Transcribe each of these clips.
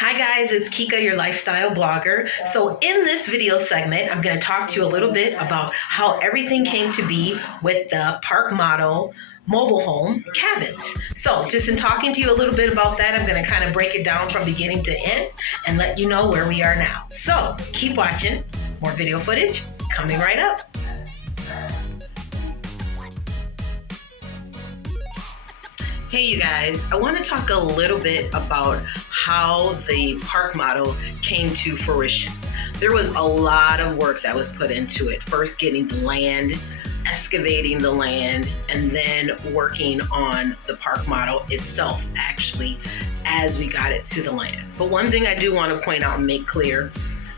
Hi guys, it's Kika, your lifestyle blogger. So in this video segment, I'm going to talk to you a little bit about how everything came to be with the Park Model mobile home cabins. So just in talking to you a little bit about that, I'm going to kind of break it down from beginning to end and let you know where we are now. So keep watching. More video footage coming right up. Hey you guys, I want to talk a little bit about how the Park Model came to fruition. There was a lot of work that was put into it. First getting the land, excavating the land, and then working on the Park Model itself actually as we got it to the land. But one thing I do want to point out and make clear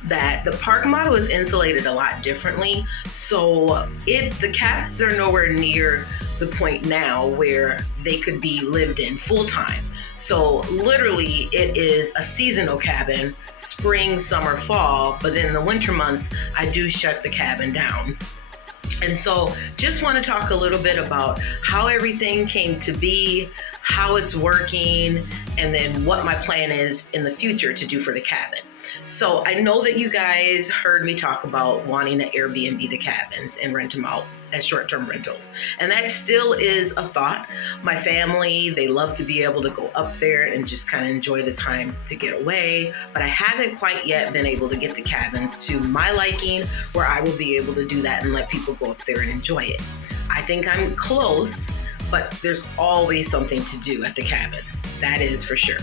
that the Park Model is insulated a lot differently. So the cabins are nowhere near the point now where they could be lived in full time. So literally it is a seasonal cabin, spring, summer, fall, but in the winter months, I do shut the cabin down. And so just want to talk a little bit about how everything came to be, how it's working, and then what my plan is in the future to do for the cabin. So I know that you guys heard me talk about wanting to Airbnb the cabins and rent them out as short-term rentals. And that still is a thought. My family, they love to be able to go up there and just kind of enjoy the time to get away. But I haven't quite yet been able to get the cabins to my liking where I will be able to do that and let people go up there and enjoy it. I think I'm close, but there's always something to do at the cabin. That is for sure.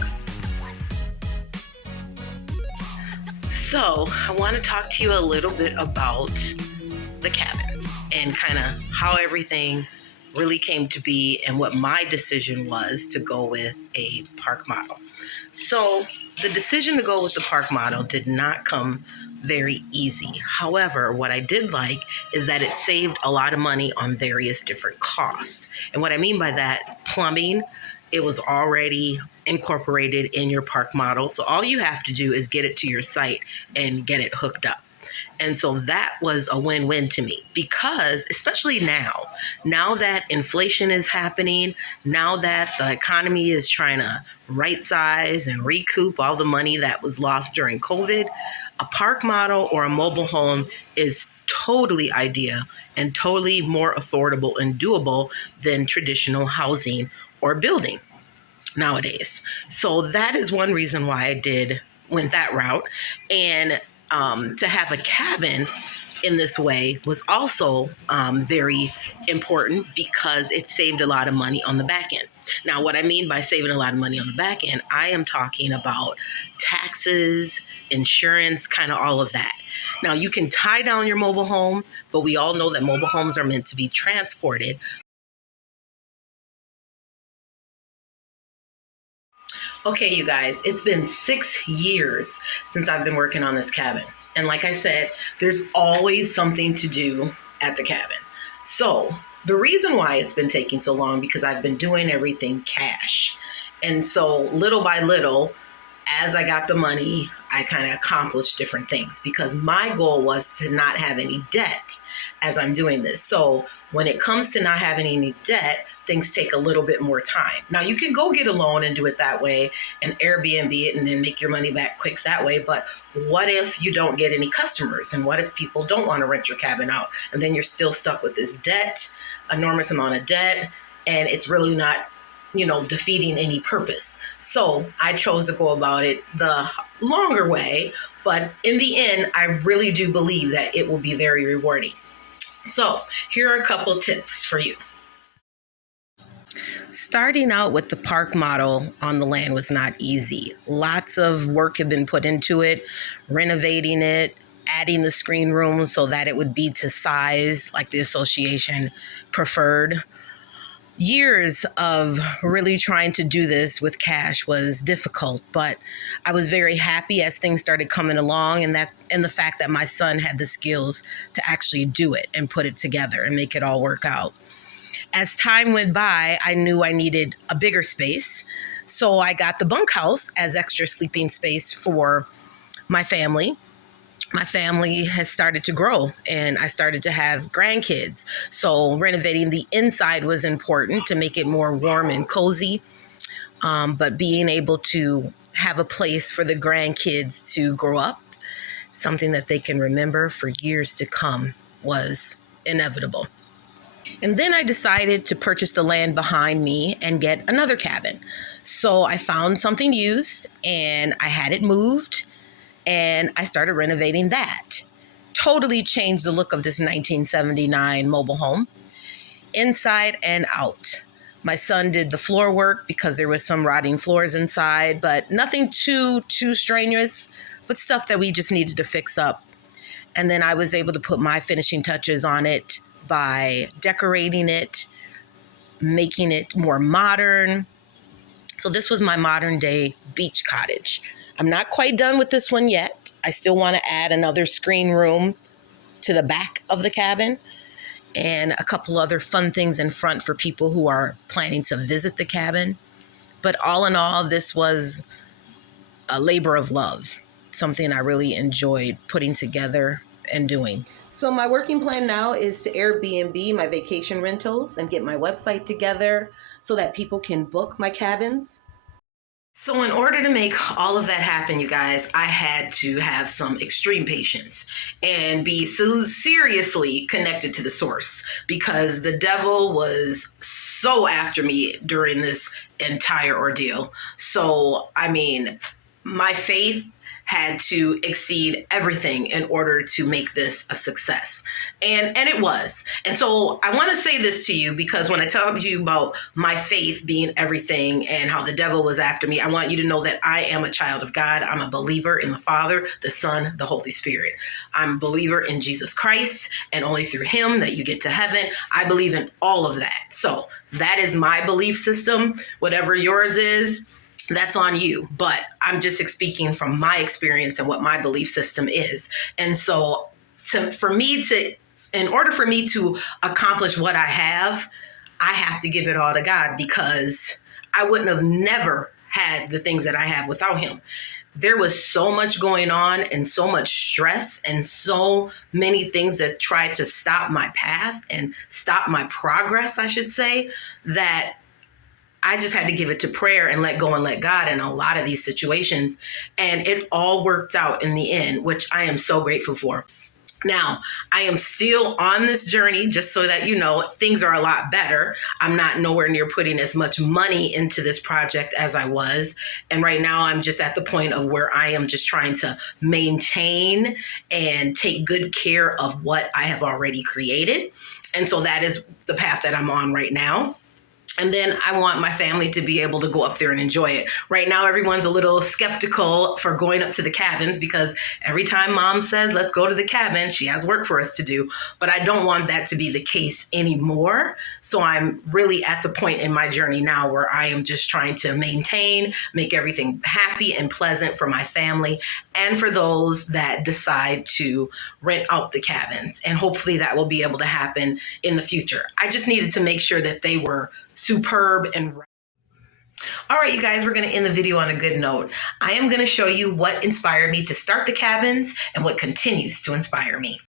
So I want to talk to you a little bit about the cabin and kind of how everything really came to be and what my decision was to go with a Park Model. So the decision to go with the Park Model did not come very easy. However, what I did like is that it saved a lot of money on various different costs. And what I mean by that, plumbing, it was already incorporated in your Park Model. So all you have to do is get it to your site and get it hooked up. And so that was a win-win to me because especially now that inflation is happening, now that the economy is trying to right size and recoup all the money that was lost during COVID, a Park Model or a mobile home is totally ideal and totally more affordable and doable than traditional housing or building nowadays. So that is one reason why I went that route. And to have a cabin in this way was also very important because it saved a lot of money on the back end. Now, what I mean by saving a lot of money on the back end, I am talking about taxes, insurance, kind of all of that. Now, you can tie down your mobile home, but we all know that mobile homes are meant to be transported. Okay, you guys, it's been 6 years since I've been working on this cabin. And like I said, there's always something to do at the cabin. So the reason why it's been taking so long because I've been doing everything cash. And so little by little, as I got the money, I kind of accomplished different things because my goal was to not have any debt as I'm doing this. So when it comes to not having any debt, things take a little bit more time. Now you can go get a loan and do it that way and Airbnb it and then make your money back quick that way. But what if you don't get any customers? And what if people don't want to rent your cabin out? And then you're still stuck with this debt, enormous amount of debt, and it's really not defeating any purpose. So I chose to go about it the longer way, but in the end, I really do believe that it will be very rewarding. So here are a couple tips for you. Starting out with the Park Model on the land was not easy. Lots of work had been put into it, renovating it, adding the screen rooms so that it would be to size like the association preferred. Years of really trying to do this with cash was difficult, but I was very happy as things started coming along and the fact that my son had the skills to actually do it and put it together and make it all work out. As time went by, I knew I needed a bigger space, so I got the bunkhouse as extra sleeping space for my family. My family has started to grow and I started to have grandkids. So renovating the inside was important to make it more warm and cozy. But being able to have a place for the grandkids to grow up, something that they can remember for years to come, was inevitable. And then I decided to purchase the land behind me and get another cabin. So I found something used and I had it moved and I started renovating that. Totally changed the look of this 1979 mobile home, inside and out. My son did the floor work because there was some rotting floors inside, but nothing too strenuous, but stuff that we just needed to fix up. And then I was able to put my finishing touches on it by decorating it, making it more modern. So this was my modern day beach cottage. I'm not quite done with this one yet. I still want to add another screen room to the back of the cabin and a couple other fun things in front for people who are planning to visit the cabin. But all in all, this was a labor of love, something I really enjoyed putting together and doing. So my working plan now is to Airbnb my vacation rentals and get my website together so that people can book my cabins. So in order to make all of that happen, you guys, I had to have some extreme patience and be so seriously connected to the source, because the devil was so after me during this entire ordeal. So, I mean, my faith had to exceed everything in order to make this a success. And it was. And so I want to say this to you, because when I talk to you about my faith being everything and how the devil was after me, I want you to know that I am a child of God. I'm a believer in the Father, the Son, the Holy Spirit. I'm a believer in Jesus Christ, and only through him that you get to heaven. I believe in all of that. So that is my belief system. Whatever yours is, that's on you. But I'm just speaking from my experience and what my belief system is. And so in order for me to accomplish what I have to give it all to God, because I wouldn't have never had the things that I have without him. There was so much going on and so much stress and so many things that tried to stop my path and stop my progress, I should say, that I just had to give it to prayer and let go and let God in a lot of these situations. And it all worked out in the end, which I am so grateful for. Now, I am still on this journey, just so that you know, things are a lot better. I'm not nowhere near putting as much money into this project as I was. And right now I'm just at the point of where I am just trying to maintain and take good care of what I have already created. And so that is the path that I'm on right now. And then I want my family to be able to go up there and enjoy it. Right now, everyone's a little skeptical for going up to the cabins, because every time mom says, let's go to the cabin, she has work for us to do. But I don't want that to be the case anymore. So I'm really at the point in my journey now where I am just trying to maintain, make everything happy and pleasant for my family and for those that decide to rent out the cabins. And hopefully that will be able to happen in the future. I just needed to make sure that they were superb and right. All right, you guys, we're going to end the video on a good note. I am going to show you what inspired me to start the cabins and what continues to inspire me.